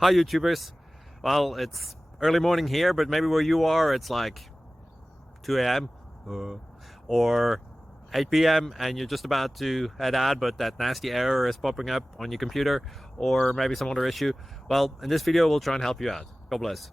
Hi YouTubers. Well, it's early morning here, but maybe where you are it's like 2 a.m. or 8 p.m. and you're just about to head out, but that nasty error is popping up on your computer, or maybe some other issue. Well, in this video we'll try and help you out. God bless.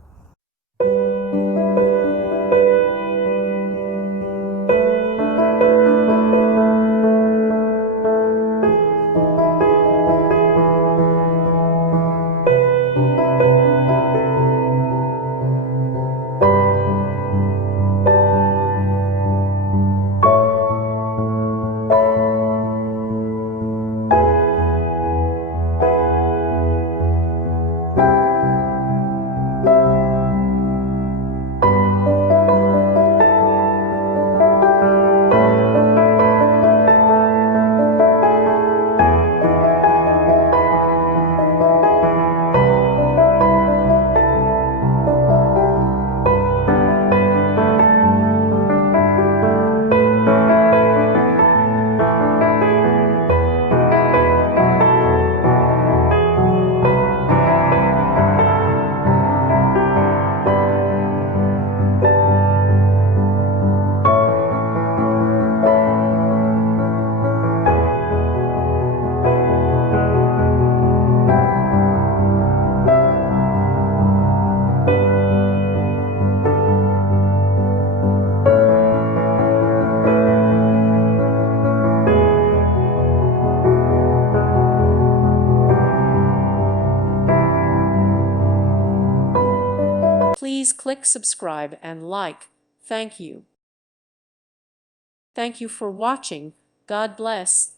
Please click subscribe and like. Thank you. Thank you for watching. God bless.